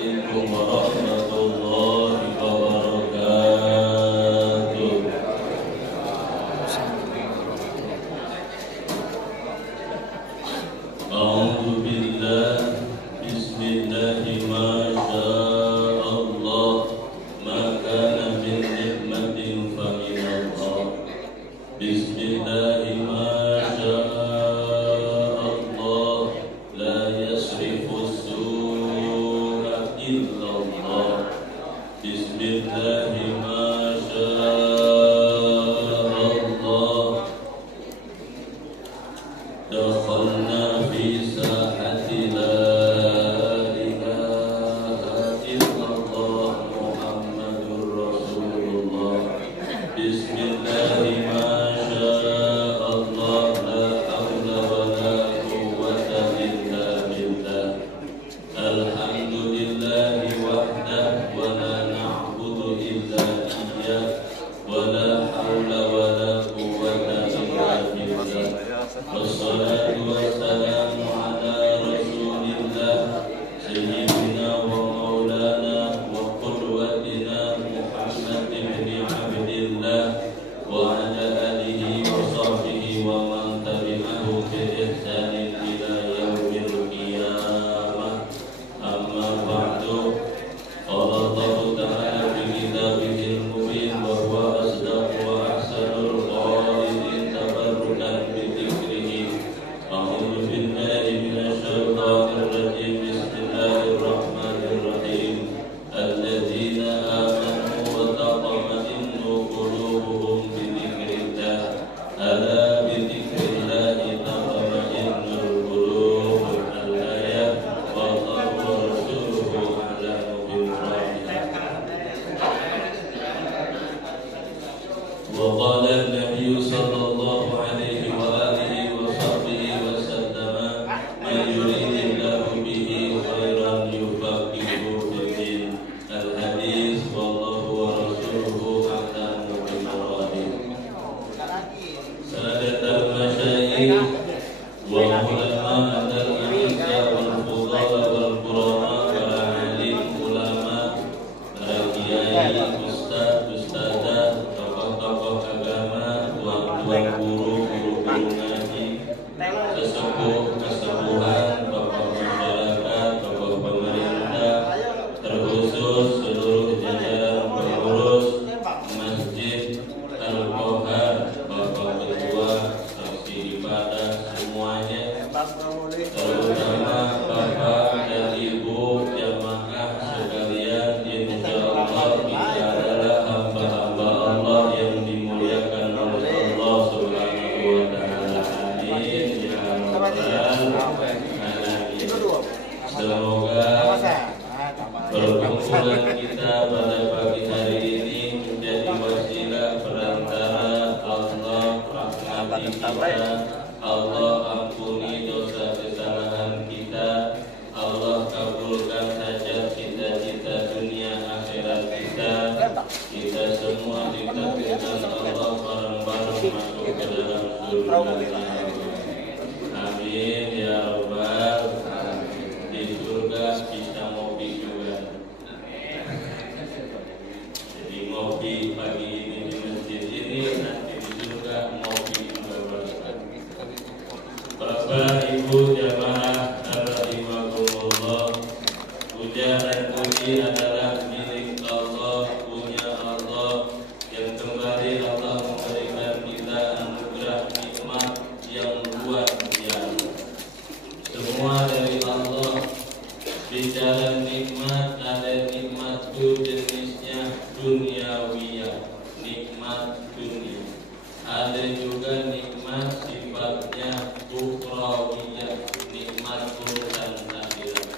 Assalamualaikum warahmatullahi wabarakatuh. A'udzu billah, bismillahi ma sya'allah, ma kana min nikmatin fa minallah. Bismillahi ma sya'allah, la yasrifu su'a illallah. Bismillahi ma sya'allah, dakhalna fi sa'ati la ilaha illallah Muhammadur Rasulullah. Bismillahi ma sya'allah, la hawla wa la quwwata illa billah. Alhamdulillahi wahdah wa la na'budu illa iyyah, wa la hawla wa la quwwata illa billah. Wassalatu wassalamu ala rasulillah sayyidina wa maulana wa qudwatina Muhammad ibn Abdillah wa ala alihi wa sahbihi wa man tabi'ahu bi ihsanin ila yaumil qiyamah. Amma ba'du. Qala Allah ta'ala fi kitabihil mubin wa huwa asdaqu wa ahsanul qailin tabarrukan bi dzikrihi. A'udzu billahi minasy syaithanir rajim. Bismillahirrahmanirrahim. Alladzina amanu wa tatma'innu qulubuhum bi dzikrillah. Ala bi dzikrillah tatma'innul qulub. Al-ayat wa rasuluhu a'lamu bil rahim. وقال النبي صلى الله عليه وآله وصحبه وسلم من يريد الله به خيرا يفقهه في الدين. الحديث والله ورسوله أعلم بالمراد. سادة المشايخ وعلماء الأعزاء والفضلاء والكرماء والعالم علماء kiai, ustaz, ustazah, tokoh-tokoh agama, tuan-tuan guru, guru-guru ngaji, sesepuh, kesepuhan, tokoh masyarakat, tokoh pemerintah, terkhusus seluruh jajaran pengurus Masjid Al-Qohar, bapak ketua, saksi ibadah semuanya, terutama bapak dan ibu jamaah sekalian, insyaallah kita adalah hamba-hamba Allah yang dimuliakan oleh Allah Subhanahu wa taala. Amin ya rabbal alamin. Semoga perkumpulan kita pada pagi hari ini menjadi wasilah perantara Allah rahmati kita, Allah ampuni dosa kesalahan kita, Allah kabulkan hajat cita-cita dunia akhirat kita. Kita semua ditakdirkan Allah bareng-bareng masuk ke dalam surga. Amin ya rabbal alamin. Di surga bisa ngopi juga. Jadi ngopi pagi ini di masjid ini, nanti di surga ngopi juga. Bapak Ibu jamaah rahimakumullah, puja dan puji adalah milik Allah, punya Allah yang kembali Allah memberikan kita anugerah nikmat yang luar biasa. Semua dari Allah. Bicara nikmat, ada nikmat itu jenisnya duniawiyah, nikmat dunia. Ada juga nikmat sifatnya ukhrawiyah, nikmat urusan akhirat.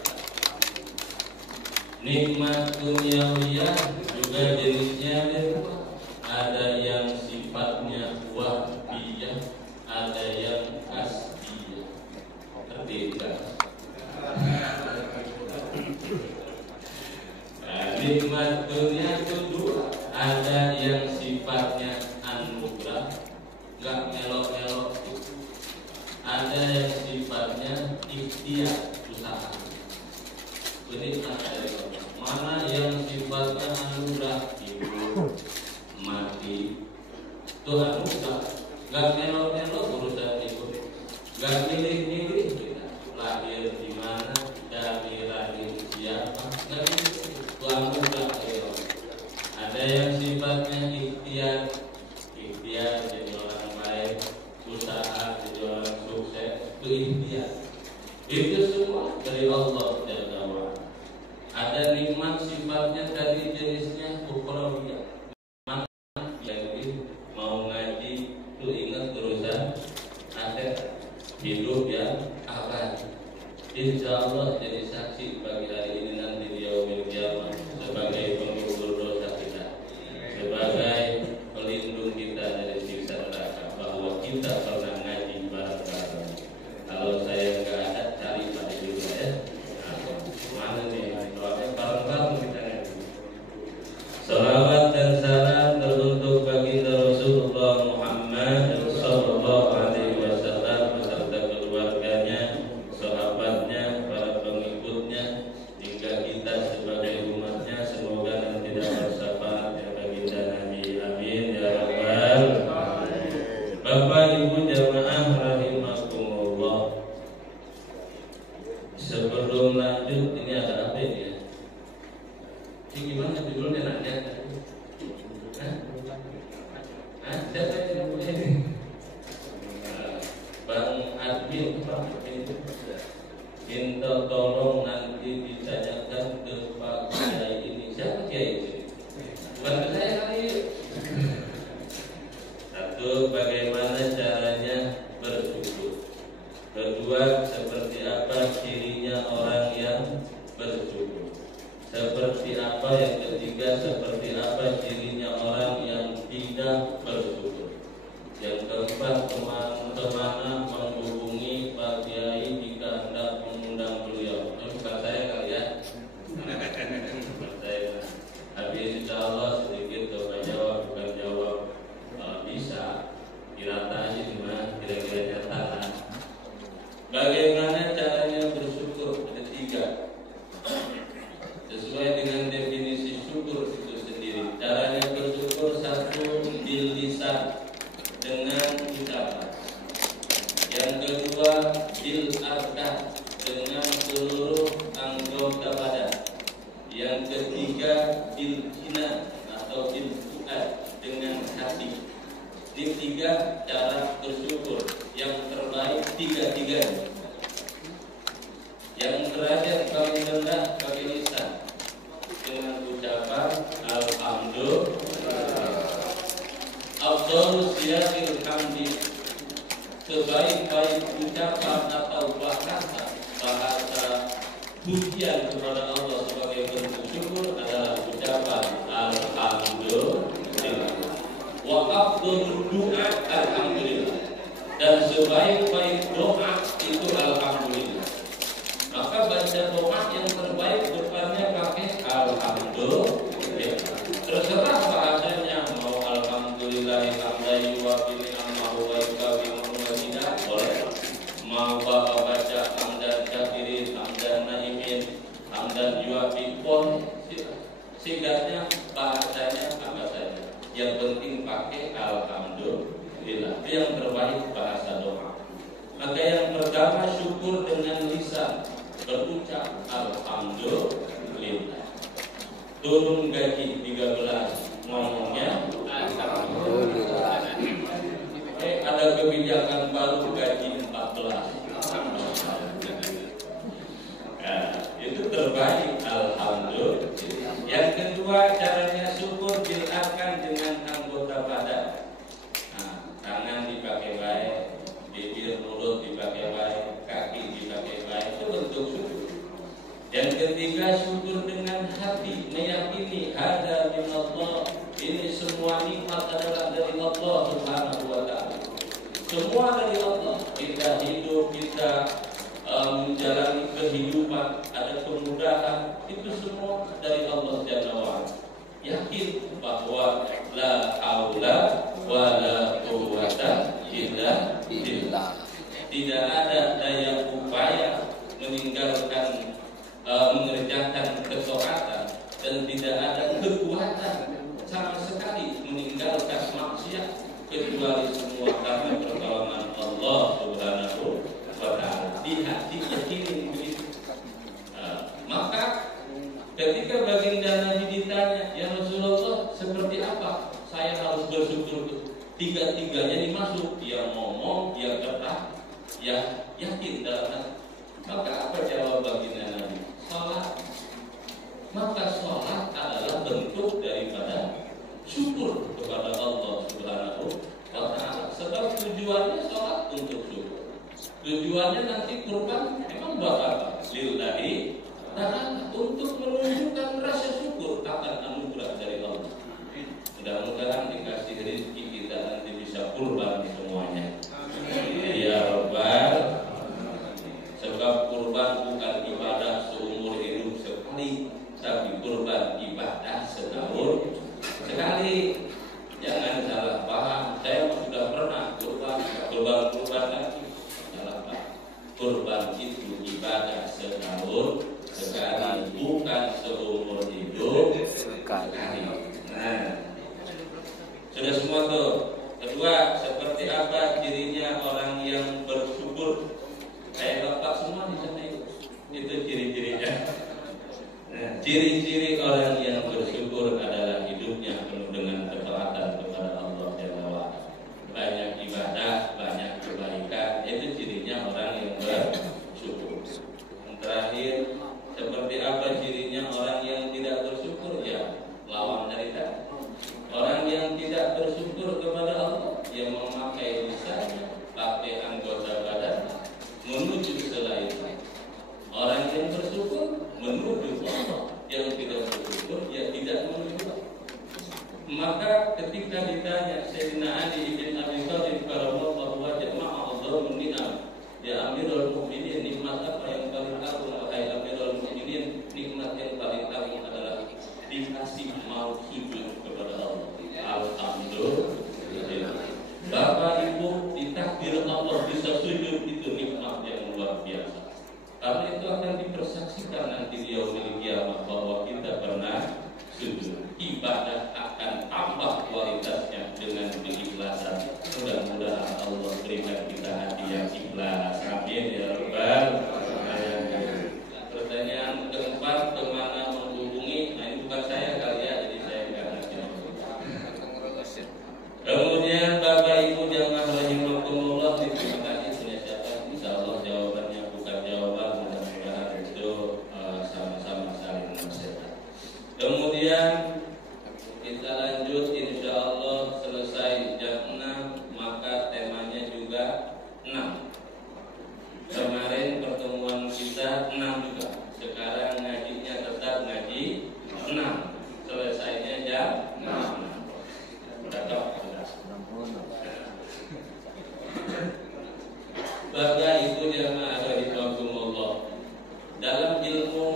Nikmat duniawiyah juga jenisnya ada yang sifatnya wahbiyah, ada yang kasbiyah. Tidak. Nikmat dunia itu dua, ada yang sifatnya anugerah, nggak melok-melok, ada yang sifatnya ikhtiar, usaha. Ini ada ini ada apa ini ya? Ini gimana judulnya nanya? Siapa yang punya ini? Bang Admin, minta tolong nanti ditanyakan ke Pak Kiai ini. Siapa Kiai ini? Bukan ke saya kali. Satu, bagaimana caranya bersyukur. Kedua, seperti apa cirinya orang yang bersyukur. Seperti apa yang ketiga, seperti apa cirinya orang yang tidak bersyukur. Yang keempat, kemana menghubungi Pak Kiai jika hendak mengundang beliau. Bukan saya kali ya. Bukan saya. Habis insya Allah sedikit coba jawab, bukan jawab bisa. Kirata aja cuma kira-kira catatan. Bagaimana caranya bersyukur? Ada 3. Sesuai dengan definisi syukur itu sendiri. Caranya bersyukur, 1, bil lisan, dengan ucapan. Yang kedua, bil arkan, dengan seluruh anggota badan. Yang ketiga, bil jinan atau bil fuad, dengan hati. Ini 3 cara bersyukur. Yang terbaik 3-3. Yang terakhir paling rendah pakai lisan, dengan ucapan alhamdulillah. Afdhalus siyaqil hamdi, sebaik-baik ucapan atau bahasa pujian kepada Allah sebagai bentuk syukur adalah ucapan alhamdulillah. Wa afdhalud du'a alhamdulillah, dan sebaik-baik doa itu alhamdulillah. Maka baca doa yang terbaik depannya pakai alhamdulillah. Terserah bahasanya, mau alhamdulillahilhamdai wa bini ammahu wa ikawi muhammadina, boleh. Mau bapak baca hamdan syakirin, hamdan naimin, hamdan yuafi, boleh. Singkatnya bahasanya apa saja, yang penting pakai alhamdulillah. Itu yang terbaik bahasa doa. Maka yang pertama, syukur dengan lisan, berucap alhamdulillah. Turun gaji 13, ngomongnya alhamdulillah. Ada kebijakan baru gaji 14. Itu terbaik alhamdulillah. Yang kedua, caranya syukur dilakukan dengan anggota badan. Tangan dipakai baik, bibir mulut dipakai baik, kaki dipakai baik, itu bentuk syukur. Yang ketiga, syukur dengan hati, meyakini hada minallah, ini semua nikmat adalah dari Allah Subhanahu wa ta'ala. Semua dari Allah. Kita hidup, kita menjalani kehidupan, ada kemudahan, itu semua dari Allah Jalla wa'ala. Yakin bahwa la haula wa la quwwata illa billah. Tidak ada daya upaya meninggalkan mengerjakan ketaatan, dan tidak ada kekuatan sama sekali meninggalkan maksiat, kecuali semua karena pertolongan Allah Subhanahu wa ta'ala. Di hati yakinin begitu. Maka ketika baginda Nabi ditanya, ya Rasulullah, seperti apa saya harus bersyukur? 3-3-nya dimasuk, dia ngomong, dia kata, ya yakin dalam hati. Maka apa jawab baginda Nabi? Salat. Maka salat adalah bentuk daripada syukur kepada Allah Subhanahu wa ta'ala. Sebab tujuannya salat untuk syukur. Tujuannya nanti kurban memang buat apa? Lillahi ta'ala, untuk menunjukkan rasa syukur akan anugerah dari Allah. Mudah-mudahan dikasih rezeki kita nanti bisa kurban semuanya. Ya Rabbal. Sebab kurban bukan ibadah seumur hidup sekali, tapi kurban ibadah setahun sekali. Jangan salah paham. Saya sudah pernah kurban lagi. Salah paham. Kurban itu ibadah setahun Ciri-ciri orang yang bersyukur adalah hidupnya penuh dengan ketaatan kepada Allah Jalla wa'ala. Banyak ibadah, banyak kebaikan, itu cirinya orang yang bersyukur. Yang terakhir, seperti apa cirinya orang yang tidak bersyukur? Ya, lawan cerita. Orang yang tidak bersyukur kepada Allah, yang memakai lisannya, pakai anggota badan, menuju selain Allah. Orang yang bersyukur menuju Allah, yang tidak bersyukur ya tidak menuju Allah. Maka ketika ditanya Sayyidina Ali bin Abi Thalib karamallahu wajhahu ma'adham ni'am, ya Amirul Mukminin, nikmat apa yang paling agung wahai Amirul Mukminin? Nikmat yang paling agung adalah dikasih mau sujud kepada Allah. Alhamdulillah. Bapak Ibu, ditakdir Allah bisa sujud, itu nikmat yang luar biasa. Karena itu akan dipersaksikan nanti di yaumil qiyamah bahwa kita pernah sujud. Ibadah akan tambah kualitasnya dengan keikhlasan. Mudah-mudahan Allah berikan kita hati yang ikhlas. Amin ya rabbal alamin. Pertanyaan keempat, kemana menghubungi? Nah, ini bukan saya kali ya, jadi saya nggak ngerti. Kemudian Bapak Ibu jamaah rahimakumullah, terima kasih punya siapa? Insya Allah jawabannya bukan jawaban, mudah-mudahan itu sama-sama saling nasihat. Kemudian kita lanjut, insya Allah selesai jam 6, maka temanya juga 6. Kemarin pertemuan kita 6 juga. Sekarang ngajinya tetap ngaji 6. Selesainya jam 6. Berapa? Bapak Ibu jamaah rahimakumullah, dalam ilmu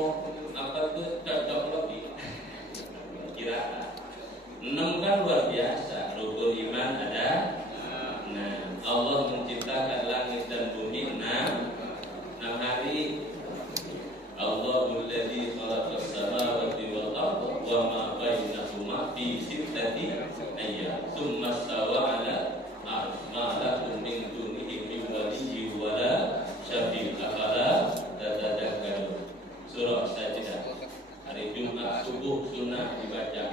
apa tuh cocokologi kira 6 kan luar biasa. Rukun iman ada. Nah, Allah menciptakan langit dan bumi 6 hari. Allahul ladzi khalaqas samawati wal arda wa ma bainahuma fi sittati ayyam tsumma stawa 'ala ma lakum min dunihi min waliyyin wa la syafi'in afala tatadakkarun. Surah Sajdah. Hari Jumat subuh sunnah dibaca.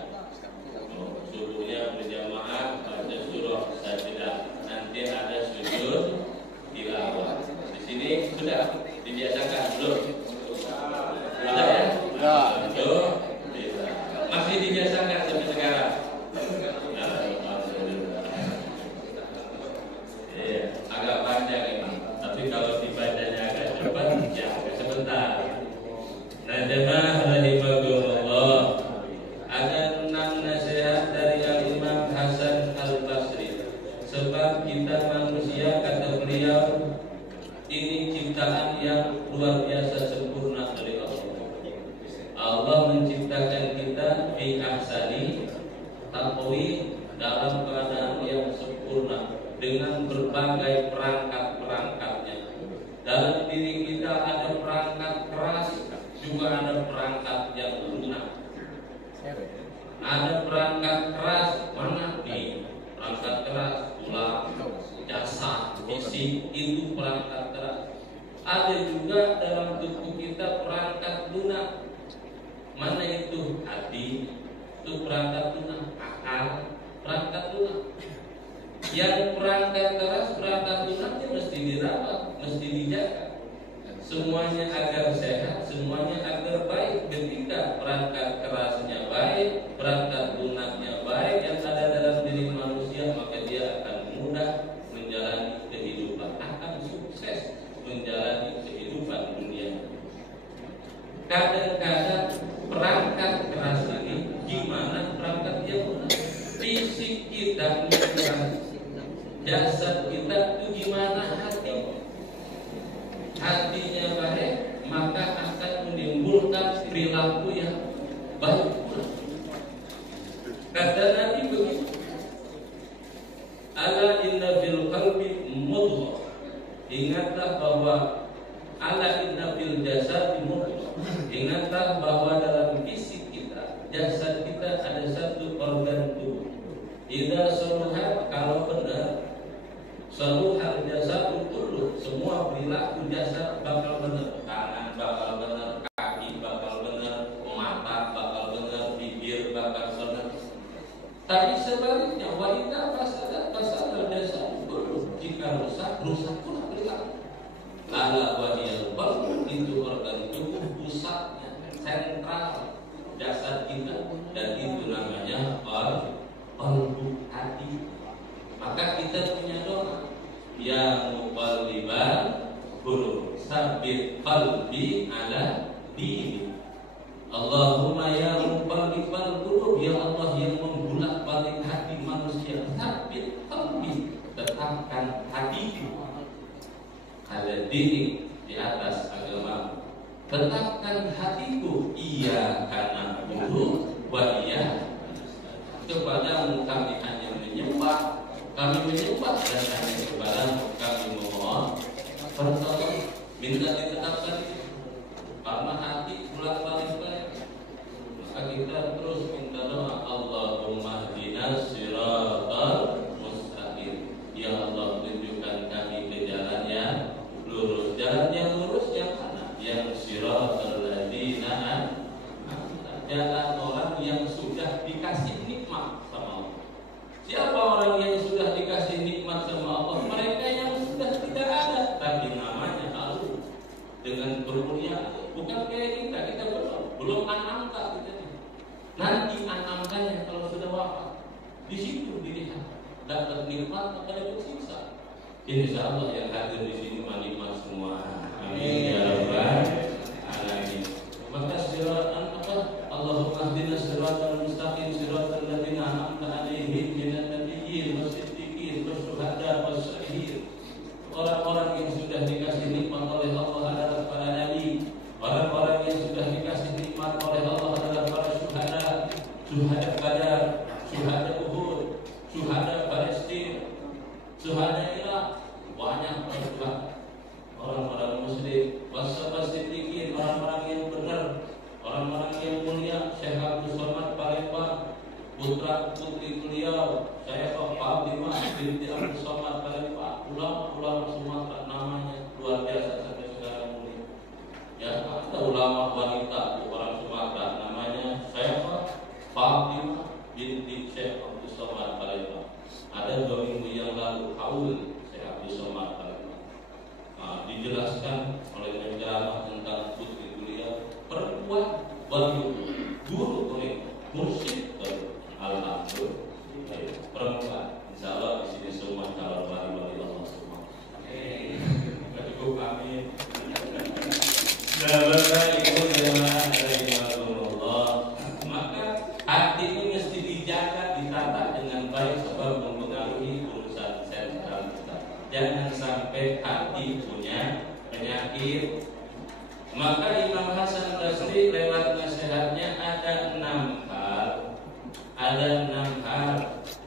Subuhnya berjamaah baca surah Sajdah. Nanti ada sujud tilawah. Di sini sudah dibiasakan belum? Sudah ya? Sudah. Masih dibiasakan sampai sekarang. Agak panjang ini, tapi kalau dibacanya agak cepat, ya sebentar. Nah, jemaah rahimakumullah, ada 6 nasihat dari Al-Imam Hasan Al-Basri. Sebab kita manusia, kata beliau, ini ciptaan yang luar biasa sempurna dari Allah. Allah menciptakan kita fi ahsani taqwim, dalam keadaan yang sempurna, dengan berbagai perangkat-perangkatnya. Dalam diri kita ada perangkat keras, juga ada perangkat yang lunak. Ada perangkat keras, mana nih? Perangkat keras, tulang, jasad, fisik, itu perangkat keras. Ada juga dalam tubuh kita perangkat lunak. Mana itu? Hati, itu perangkat lunak. Akal, perangkat lunak. Yang perangkat keras, perangkat lunaknya mesti dirawat, mesti dijaga. Semuanya agar sehat, semuanya agar baik. Ketika perangkat kerasnya baik, perangkat lunaknya baik yang ada dalam diri manusia, maka dia akan mudah menjalani kehidupan, akan sukses menjalani kehidupan dunia. Kadang-kadang perangkat keras ini gimana perangkat yang lunak? Fisik kita keras, jasad kita itu gimana hati? Hatinya baik, maka akan menimbulkan perilaku yang baik. Kata Nabi begitu, ala inna fil qalbi mudghah. Ingatlah bahwa ala inna fil jasad mudghah. Ingatlah bahwa dalam fisik kita, jasad kita ada satu organ tubuh. Idza saluhat, kalau benar, saluhal jasad kullu, semua perilaku jasad bakal benar. Tangan bakal benar, kaki bakal benar, mata Tapi sebaliknya, wanita pasal jasa jika rusak pun perilaku. Ala wahiyal qalb, itu organ tubuh pusatnya, sentral jasad kita, dan itu namanya qalbu, hati. Maka kita punya doa, ya muqallibal qulub, sabbit qalbi ala dini. Allahumma ya muqallibal qulub, ya Allah yang membulak-balik hati manusia, sabbit qalbi, tetapkan hatiku ala dini, di atas agama. Tetapkan hatiku, iya karena dulu wa iya, kepadamu kami hanya menyembah, dan hanya kepadamu kami memohon pertolongan. Minta ditetapkan itu, karena hati bolak-balik baik. Maka kita terus minta doa, Allahumma hdinas siratal mustaqim, ya Allah tunjukkan kami ke jalan yang lurus. Jalan yang lurus yang mana? Yang siratal ladzina, jalan orang yang sudah dikasih nikmat sama Allah. Siapa orang yang sudah dikasih nikmat sama Allah? Mereka yang sudah tidak ada, tapi namanya halu dengan bermulia. Bukan kayak kita belum angka kita nih. Nanti angkanya kalau sudah wafat, di situ dilihat dapat nikmat atau dapat siksa. Insya Allah yang hadir di sini nikmat semua. Amin ya rabbal alamin. Maka siratan apa? Allahumma hdinas siratal mustaqim, siratal ladzina an'amta 'alaihim minan nabiyyin wasiddiqin wasyuhada wassalihin. Orang-orang yang sudah dikasih nikmat oleh Allah adalah para nabi. Orang-orang yang sudah dikasih nikmat oleh Allah adalah para syuhada, syuhada Badar, syuhada Uhud, syuhada Palestina, syuhada Irak. Banyak para orang-orang muslim, wasiddiqin, orang-orang yang benar, orang-orang yang mulia. Syekh Abdul Somad Palembang, putra putri beliau, saya Fatimah binti Abdul Somad Palembang, ulama Sumatera, namanya luar biasa sampai sekarang mulia. Ya, ada ulama wanita orang Sumatera, namanya saya Fatimah binti Syekh Abdul Somad Palembang. Ada 2 minggu yang lalu haul Syekh Abdul Somad Palembang. Dijelaskan oleh penceramah tentang putri beliau, perempuan wali guru oleh mursyid alhamdulillah, perempuan. Insya Allah di sini semua calon wali Allah semua. Cukup kami. Maka hati ini mesti dijaga, ditata dengan baik sebab mempengaruhi urusan sentral kita. Jangan sampai hati punya penyakit. Maka Imam Hasan Basri lewat nasihatnya ada 6 hal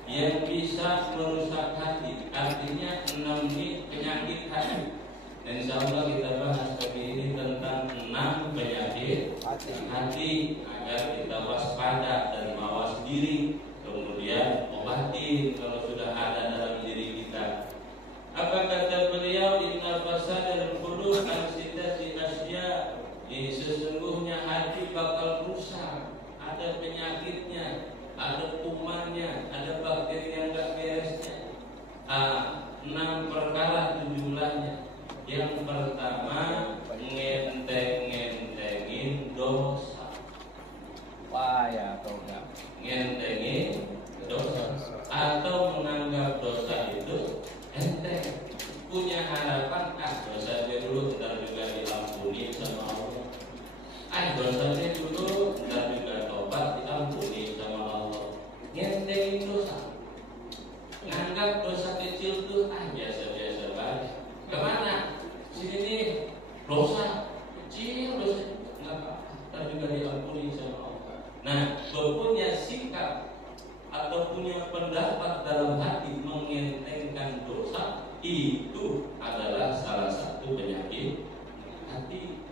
yang bisa merusak hati. Artinya 6 ini penyakit hati. Dan insya Allah kita bahas pagi ini tentang 6 penyakit hati agar kita waspada dan mawas diri, kemudian obati kalau sudah ada dalam diri kita. Apa kata beliau? Inna fasadal qulub an sittati asya. Sesungguhnya hati bakal rusak, ada penyakitnya, ada kumannya, ada bakteri yang enggak beresnya. 6 perkara jumlahnya. Yang pertama, ngentengin dosa. Wah ya, atau enggak? Ngentengin dosa atau menganggap dosa itu enteng. Punya harapan, dosanya dulu ntar juga diampuni sama Allah. Dosanya dulu ntar juga tobat diampuni sama Allah. Ngentengin dosa, nganggap dosa kecil tuh biasa-biasa banget. Kemana? Sini nih dosa kecil, dosa nggak apa, ntar juga diampuni sama Allah. Nah, punya sikap atau punya pendapat dalam hati mengentengkan dosa, itu adalah salah satu penyakit hati.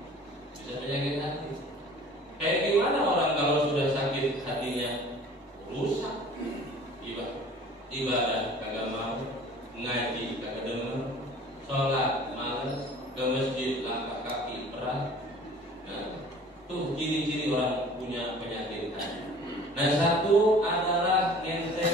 Bisa penyakit hati. Kayak gimana orang kalau sudah sakit hatinya? Rusak. Ibadah kagak mau, ngaji kagak demen, sholat malas, ke masjid langkah kaki berat. Nah, tuh ciri-ciri orang punya penyakit hati. Nah, satu adalah ngenteng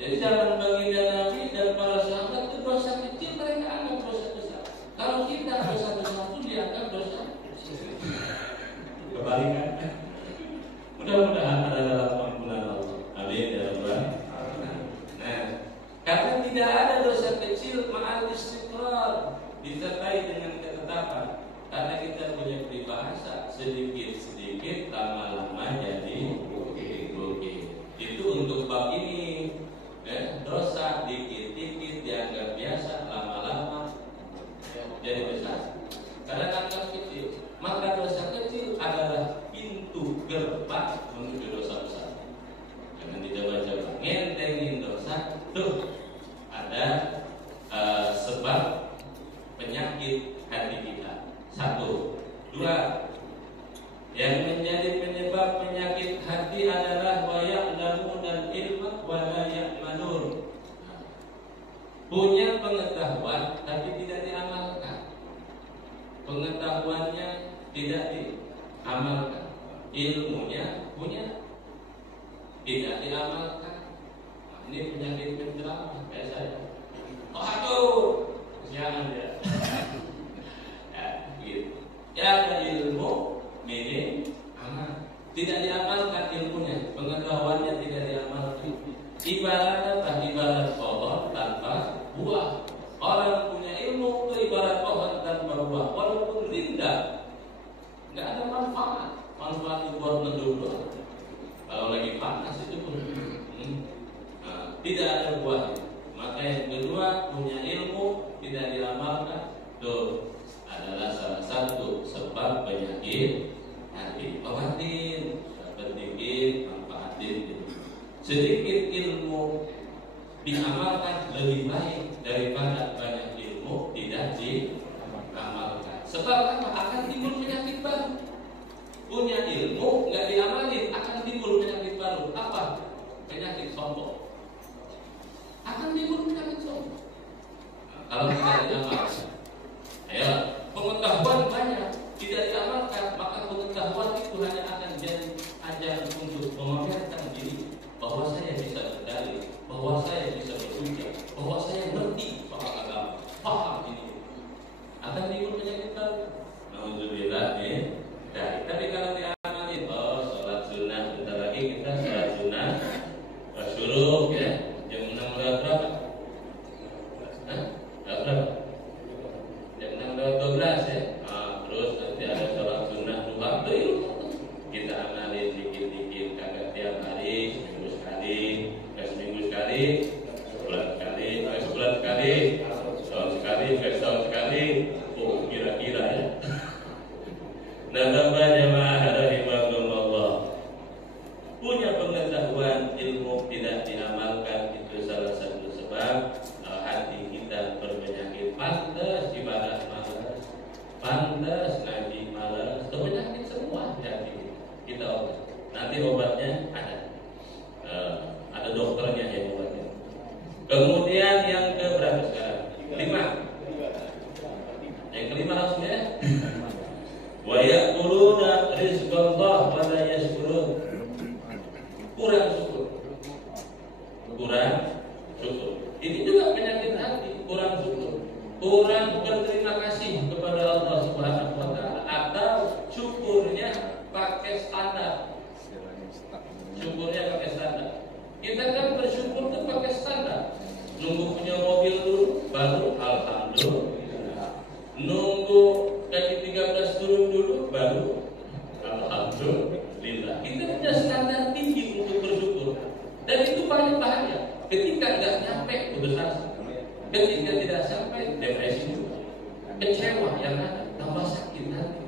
Jadi zaman baginda Nabi dan para sahabat itu dosa kecil mereka anggap dosa besar. Kalau kita dosa besar itu dianggap dosa kebalikan. Mudah-mudahan ada dalam ampunan Allah. Amin ya rabbal alamin. Nah, karena tidak ada dosa kecil ma'al istiqrar, disertai dengan ketetapan. Karena kita punya peribahasa, sedikit-sedikit lama-lama jadi bukit. Itu untuk bab ini. Dosa dikit-dikit dianggap biasa, lama-lama jadi besar. Karena anggap kecil, maka dosa kecil adalah pintu gerbang menuju dosa besar. Jangan dicoba-coba ngentengin dosa. Tuh ada sebab penyakit hati kita. 1, 2. Yang menjadi penyebab penyakit hati adalah wa ya'lamunal ilma wa la ya'malun. Punya pengetahuan tapi tidak diamalkan. Pengetahuannya tidak diamalkan. Ilmunya punya tidak diamalkan. Nah, ini penyakit penceramah kayak saya. Oh aduh, jangan ya. Gitu. Ya ada ilmu, minim, amal. Tidak diamalkan ilmunya, pengetahuannya tidak diamalkan. Ibarat apa? Ibarat pohon tanpa buah. Orang punya ilmu itu ibarat pohon tanpa buah, walaupun rindang, nggak ada manfaat. Manfaat buat neduh doang. Kalau lagi panas itu pun tidak ada buah. Maka yang kedua, punya ilmu tidak diamalkan, itu adalah salah satu sebab penyakit hati. Obatin, sedikit manfaatin. Sedikit ilmu diamalkan lebih baik daripada banyak ilmu tidak diamalkan. Sebab apa? Akan timbul penyakit baru. Punya ilmu nggak diamalin, akan timbul penyakit baru. Apa? Penyakit sombong. Akan timbul penyakit sombong. Nah, kalau tidak diamalkan, ayo, pengetahuan banyak tidak diamalkan, maka pengetahuan itu hanya akan jadi ajang untuk memamerkan diri bahwa saya bisa berdalil, bahwa saya bisa berhujjah, bahwa saya ngerti soal agama, paham ini. Akan timbul penyakit baru. Alhamdulillah nih. Tapi kalau diamalin, sholat sunnah, bentar lagi kita sholat sunnah suruh ya, jam 6 lewat berapa? Berapa? Jam 6 lewat 12 ya. Terus nanti ada sholat sunnah duha, itu kita amalin dikit-dikit, kagak tiap hari, seminggu sekali, seminggu sekali, sebulan sekali, sebulan sekali, setahun sekali, setahun sekali. Oh kira-kira ya. Nah, Bapak jemaah rahimakumullah, punya pengetahuan ilmu tidak diamalkan itu salah satu sebab hati kita berpenyakit. Pantas ibadah malas, pantas ngaji malas, itu penyakit semua hati kita obat. Nanti obatnya ada dokternya yang obatnya. Kemudian yang keberapa sekarang? 5. Yang kelima langsung ya. Wa yaquluna rizqallah wa la yashkurun. Kurang syukur. Ini juga penyakit hati, kurang syukur. Kurang berterima kasih kepada Allah Subhanahu wa taala, atau syukurnya pakai standar. Syukurnya pakai standar. Kita kan bersyukur tuh pakai standar. Nunggu punya mobil dulu baru alhamdulillah. Nunggu gaji 13 turun dulu baru alhamdulillah. Kita punya standar tinggi untuk bersyukur. Dan itu paling bahaya. Ketika tidak nyampe putus asa, ketika tidak sampai depresi juga, kecewa yang ada, tambah sakit hati.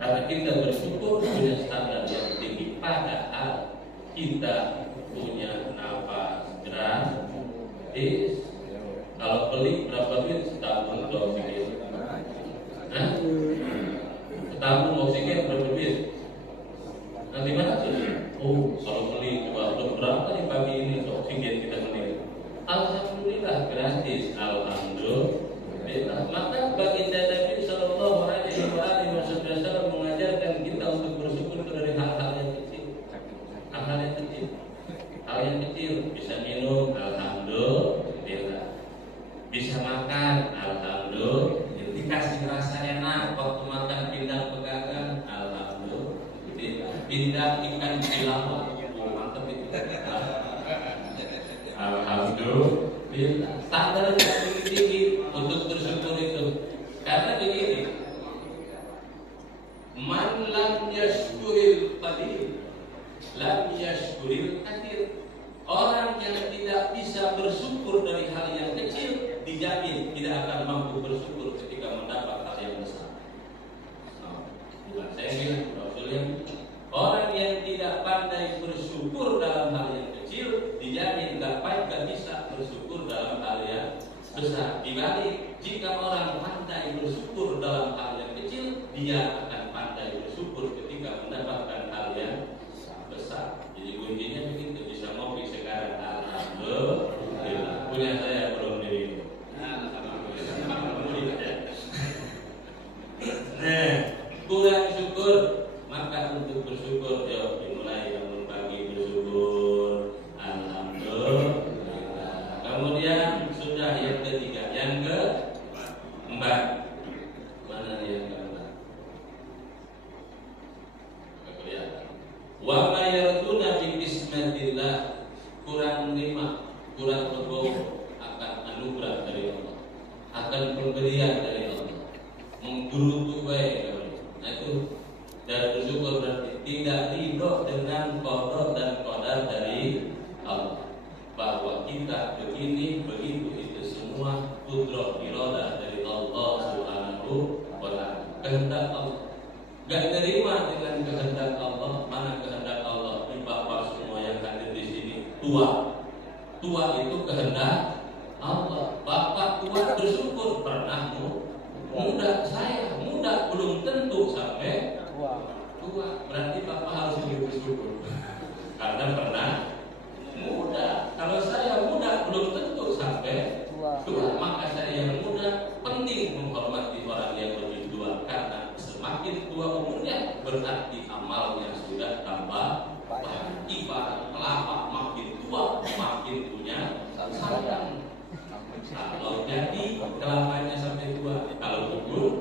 Karena kita bersyukur punya standar yang tinggi, padahal kita punya nafas gratis. Kalau beli berapa duit? Setabung oksigen. Setabung oksigen berapa duit? Nanti mana tuh? Oh, kalau beli coba berapa nih pagi ini oksigen kita beli? Alhamdulillah gratis. Alhamdulillah. Maka baginda Nabi Sallallahu Alaihi Wasallam mengajarkan kita untuk bersyukur dari hal-hal yang kecil. Hal-hal yang kecil. Hal yang kecil bisa minum. Alhamdulillah. Standarnya tinggi untuk bersyukur itu. Karena begini, man lam yashkuril qalil, lam yashkuril katsir. Orang yang tidak bisa bersyukur dari hal yang kecil, dijamin tidak akan mampu bersyukur ketika mendapat hal yang besar. Bukan saya bilang, Rasul yang orang yang tidak pandai bersyukur dalam hal yang kecil, dijamin gak bisa bersyukur dalam hal yang besar. Dibalik, jika orang pandai bersyukur dalam hal yang kecil, dia akan pandai bersyukur ketika mendapatkan hal yang besar. Jadi kuncinya begitu. Bisa ngopi sekarang, alhamdulillah. Punya saya belum diminum. Nah, kurang syukur, maka untuk bersyukur dimulai bangun pagi bersyukur, alhamdulillah. Kemudian sudah yang ketiga, yang keempat. Mana yang keempat? Kelihatan. Wa ma yarduna bi ismatillah, kurang lima, kurang legowo akan anugerah dari Allah, akan pemberian dari Allah, menggerutu baik. Nah itu dan bersyukur berarti tidak ridho dengan qada dan qadar dari Allah, bahwa kita begini begitu itu semua qudrah iradah dari Allah Subhanahu wa ta'ala, kehendak Allah. Gak terima dengan kehendak Allah. Mana kehendak Allah? Ini bapak semua yang hadir di sini tua itu kehendak Allah. Bapak tua bersyukur, pernah muda. Saya muda belum tentu sampai tua. Berarti bapak harus bersyukur karena pernah muda. Kalau saya muda belum tentu sampai tua. Maka saya yang muda penting menghormati orang yang lebih tua, karena semakin tua umurnya berarti amalnya sudah tambah banyak. Ibarat kelapa, makin tua makin punya sayang. Kalau jadi kelapanya sampai tua, kalau tumbuh.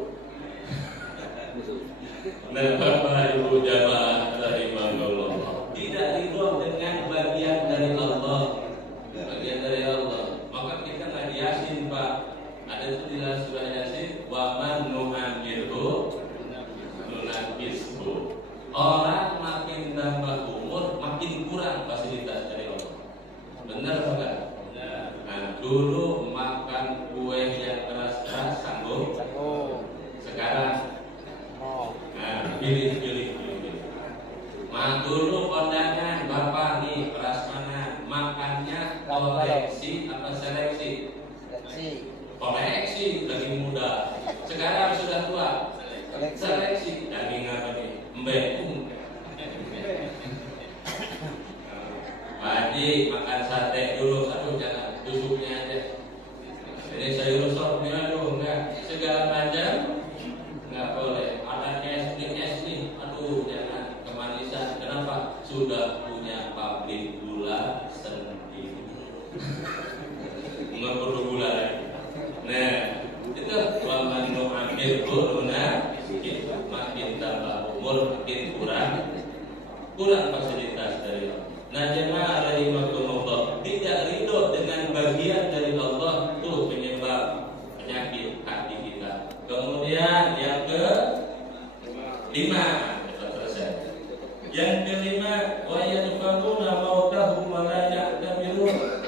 Nah, Bapak Ibu jamaah rahimahullah, tidak ridho dengan bagian dari Allah, maka kita nggak di Yasin, Pak. Ada itu di surah Yasin, wa man nu'amirhu nunakishu. Orang makin tambah umur makin kurang fasilitas dari Allah. Benar bukan? Nah, dulu makan kue yang keras-keras sanggup. Sekarang pilih. Dulu kondangan bapak nih prasmanan, makannya koleksi apa seleksi? Koleksi lagi muda. Sekarang sudah tua. Seleksi daging apa nih? Mbek. Pak Haji makan sate dulu, aduh jangan tusuknya aja. Ini sayur sopnya aduh enggak, segala macam enggak boleh. Ada es nih, aduh jangan kemanisan. Kenapa? Sudah punya pabrik gula sendiri. Enggak perlu gula lagi. Nah, itu waman nu'amir kuruna, makin tambah umur makin kurang fasilitas dari Allah. Nah, jemaah rahimahumullah, tidak ridho dengan bagian dari Allah itu penyebab penyakit hati kita. Kemudian yang kelima, yang kelima, wa yadfa'una mautahum wa la ya'tamirun.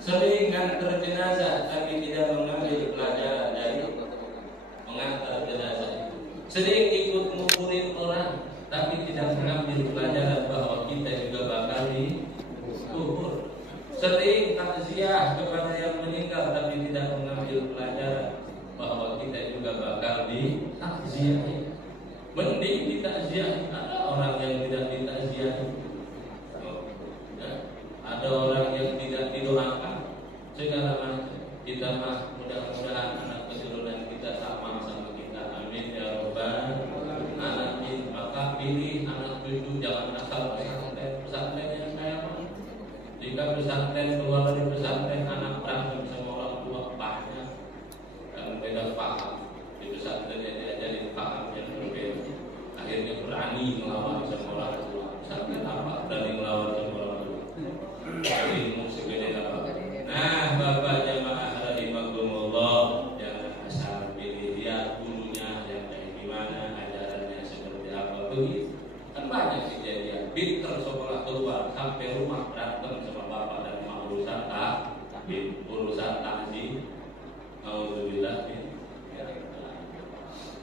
Sering antar jenazah tapi tidak mengambil pelajaran dari mengantar jenazah. Sering ikut nguburin orang tapi tidak mengambil pelajaran bahwa kita juga bakal dikubur. Sering takziah kepada yang meninggal tapi tidak mengambil pelajaran bahwa kita juga bakal ditakziah. Mending ditakziah. Ada orang yang tidak ditakziah. Ada orang yang tidak didoakan segala macam. Kita mah mudah-mudahan anak keturunan kita sama kita. Amin ya rabbal alamin. Maka pilih anak cucu, jangan asal pesantren yang saya mau. Jika pesantren keluar dari pesantren, anak berantem sama orang tua banyak dan beda paham. Di pesantren yang diajarin paham yang berbeda, akhirnya berani melawan sama orang tua. Pesantren apa berani melawan sama orang tua? Ilmu segede apa? Nah, berantem sama bapak dan emak urusan takzi. Alhamdulillah.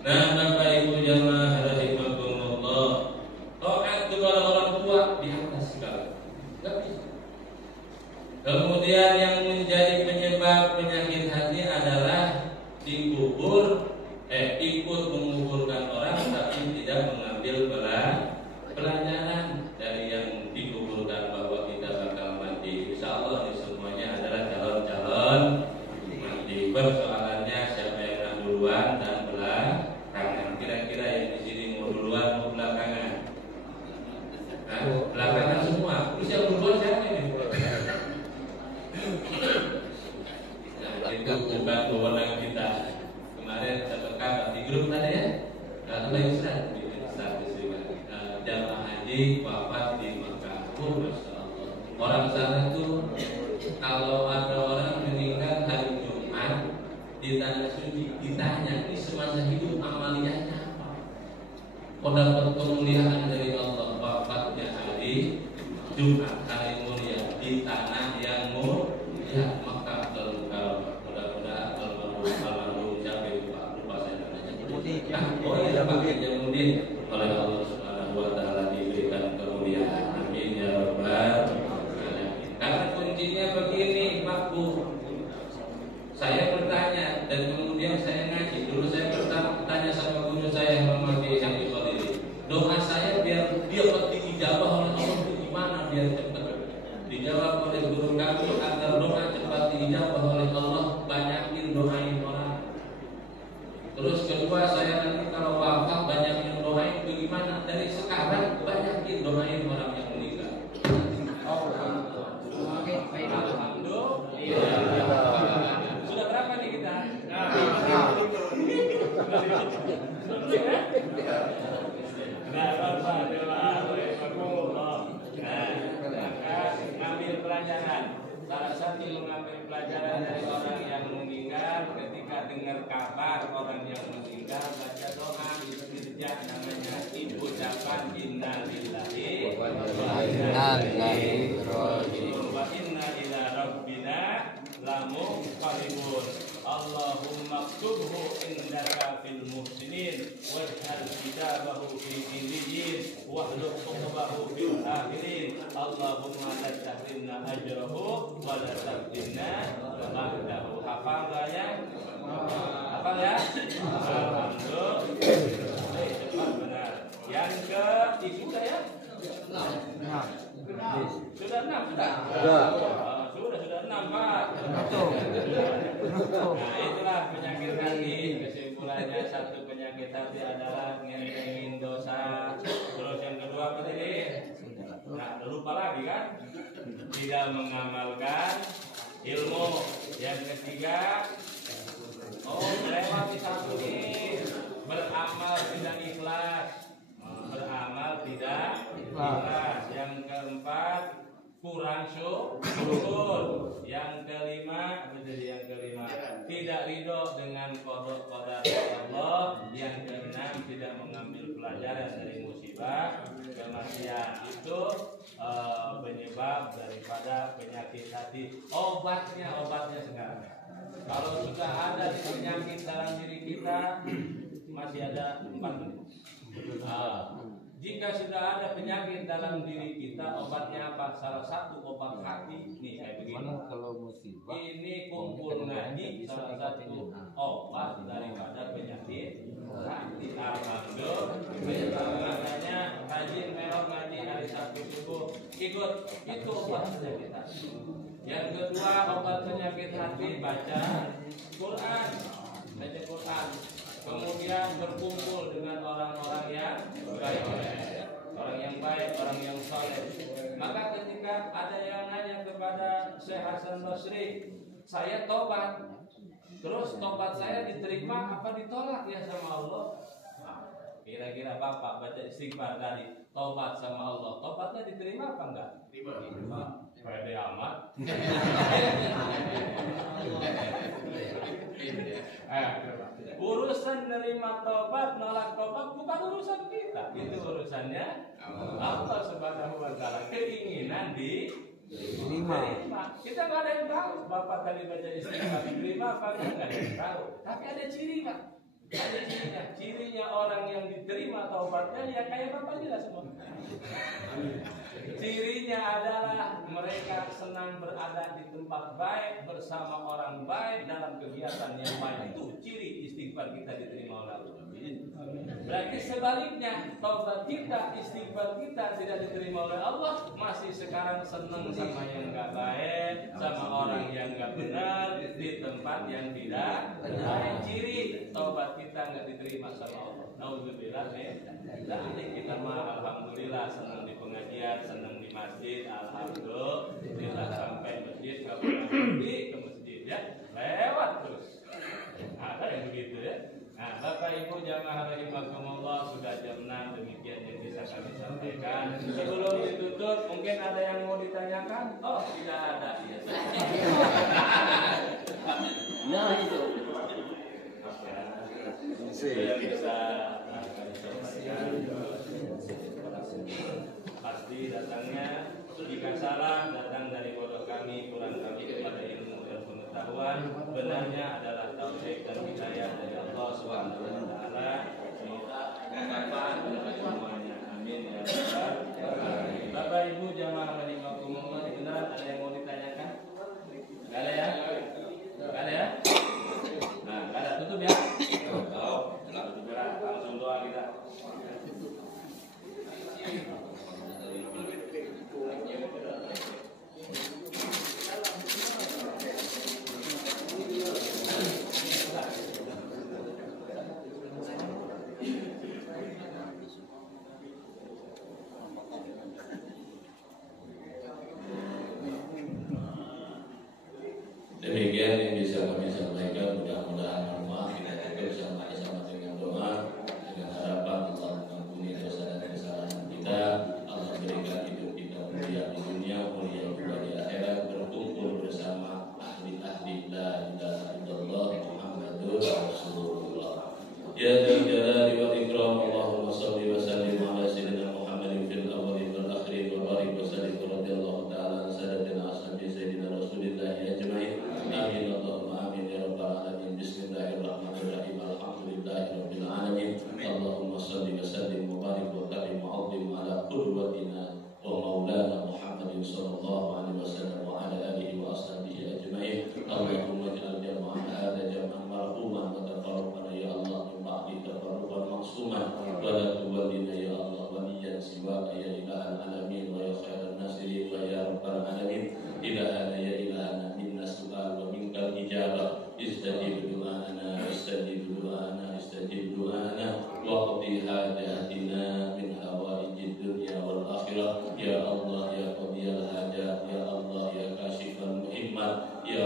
Nah, Bapak Ibu jamaah rahimakumullah, taat kepada orang tua di atas segala. Enggak bisa. Kemudian yang menjadi penyebab penyakit hati adalah ikut menguburkan orang tapi tidak mengambil pelajaran dari yang dikuburkan bahwa kita bakal mati. Insyaallah ini semuanya adalah calon-calon mati. Persoalannya siapa yang duluan dan belakangan. Kira-kira yang di sini mau duluan mau belakangan? Nah, belakangan semua. Terus yang duluan siapa ini? Nah, itu bukan kewenangan kita. Kemarin saya terkagak di grup tadi ya. Apa yang Ustaz? Jamaah haji wafat di Makkah. Masya Allah. Orang sana tuh kalau ada orang meninggal hari Jumat di tanah suci ditanya ini semasa hidup amaliyahnya apa? Kau dapat kemuliaan dari Allah wafatnya hari Jumat, hari mulia di tanah yang mulia Makkah. Mudah-mudahan almarhum siapa itu Pak? Lupa saya namanya. Oh iya Pak Jamudin oleh Allah Subhanahu wa taala diberikan kemuliaan. Amin ya rabbal alamin. Karena kuncinya begini, Makbu. Saya bertanya dan kemudian saya ngaji. Dulu saya bertanya sama guru saya Muhammad yang dikodiri. Doa saya biar dia dijawab oleh Allah itu gimana biar cepat dijawab oleh guru kami agar doa cepat dijawab oleh Allah. Banyakin doain orang. Terus kedua saya nanti kalau wafat banyakin doain bagaimana? Dari sekarang banyakin doain orang yang meninggal. Alhamdulillah. Sudah berapa nih kita? Maka ngambil pelajaran. Salah satu mengambil pelajaran dari orang yang meninggal ketika dengar kabar orang yang meninggal baca doa istirja namanya ucapan innalillahi wa inna ila rabbina lamunqalibun. Allahumma ktubhu indaka fil muhsinin waj'al kitabahu fi illiyin wahlul 'uqbahu fil akhirin. Allahumma la tahrimna ajrahu wa la taftinna ba'dahu. Hafal enggak ya? Hafal ya? Alhamdulillah. Cepat benar. Yang ke sudah ya? Sudah 6 sudah? Sudah 6 Pak. Nah itulah penyakit hati. Kesimpulannya satu penyakit hati adalah ngentengin dosa. Terus yang kedua apa tadi? Nah lupa lagi kan? Tidak mengamalkan ilmu. Yang ketiga, melewati satu ini, beramal tidak ikhlas. Beramal tidak ikhlas. Yang keempat, kurang syukur. Yang kelima, tidak ridho dengan qada Allah. Yang keenam, tidak mengambil pelajaran dari musibah kematian. Itu penyebab daripada penyakit hati. Obatnya sekarang. Kalau sudah ada penyakit dalam diri kita, masih ada 4 menit. Jika sudah ada penyakit dalam diri kita, obatnya apa? Salah satu obat hati nih kayak begini. Ini kumpul ngaji, salah satu obat daripada penyakit hati. Alhamdulillah. Makanya rajin melok ngaji hari Sabtu subuh. Ikut itu obat penyakit hati. Yang kedua obat penyakit hati baca Quran. Kemudian berkumpul dengan orang-orang yang baik, orang yang soleh. Maka ketika ada yang nanya kepada Syekh Hasan Basri, saya tobat, terus tobat saya diterima apa ditolak ya sama Allah? Kira-kira Bapak baca istighfar tadi, tobat sama Allah, tobatnya diterima apa enggak? Diterima. Pede amat. Urusan nerima tobat, nolak tobat bukan urusan kita. Itu urusannya Allah Subhanahu wa taala. Keinginan diterima. Kita nggak ada yang tahu. Bapak tadi baca istighfar diterima apa nggak ada yang tahu. Tapi ada ciri Pak. Ada cirinya. Cirinya orang yang diterima taubatnya ya kayak Bapak jelas semua. Cirinya adalah mereka senang berada di tempat baik bersama orang baik dalam kegiatan yang baik. Itu ciri istighfar kita diterima oleh Allah. Berarti sebaliknya, taubat kita, istighfar kita tidak diterima oleh Allah, masih sekarang senang sama yang nggak baik, sama orang yang nggak benar di tempat yang tidak baik. Ciri taubat kita nggak diterima sama Allah. Nauzubillah kita mah alhamdulillah senang di pengajian, senang di masjid, alhamdulillah sampai masjid nggak pernah pergi ke masjid ya, lewat terus. Ada yang begitu ya. Nah, Bapak Ibu jamaah rahimakumullah, sudah jam 6, demikian yang bisa kami sampaikan. Sebelum ditutup, mungkin ada yang mau ditanyakan? Oh, tidak ada. Ya, Nah itu. Saya bisa sampaikan. Pasti datangnya, jika salah datang dari bodoh kami, kurang kami kepada ilmu dan pengetahuan. Benarnya adalah taufik dan hidayah dari Allah Subhanahu wa taala. Semoga bermanfaat untuk semuanya. Amin ya rabbal alamin. Bapak Ibu jamaah rahimakumullah, benar ada yang mau ditanyakan? Enggak ada ya? Enggak ada ya? Nah, enggak ada, tutup ya. Langsung doa kita. Demikian yang bisa kami sampaikan, mudah-mudahan bermanfaat. Kita tutup sama-sama dengan doa, dengan harapan Allah mengampuni dosa dan kesalahan kita. Allah berikan hidup kita mulia di dunia, mulia juga di akhirat, berkumpul bersama ahli-ahli la ilaha illallah Muhammadur Rasulullah. Ya dzal jalali wal ikram, Allahumma shalli wa sallim ala sayyidina Muhammadin fil awwalin wal akhirin wa barik wa sallim radhiyallahu ta'ala an sayyidina ashabi sayyidina Rasulillah ajma'in. Amin Allahumma amin ya rabbal alamin. Bismillahirrahmanirrahim. Alhamdulillahi rabbil alamin. Allahumma shalli wa sallim wa barik wa karim wa azim ala qudwatina wa maulana Muhammadin sallallahu alaihi wasallam wa ala alihi wa ashabihi ajma'in. Allahumma ij'al jam'ana hadha jam'an marhuman wa tafarraqana ya Allah min ba'di tafarruqan maqsuman wa la tuwallina ya Allah waliyan siwaka ya ilahal alamin wa ya khairan nasirin wa ya rabbal alamin. Ilahana ya ilahana minna su'al wa minkal ijabah. Istajib du'ana, istajib du'ana, istajib du'ana wa qadi hajatina min hawaijid dunya wal akhirah. Ya Allah ya qadiyal hajat, ya Allah ya kashifal muhimmat, ya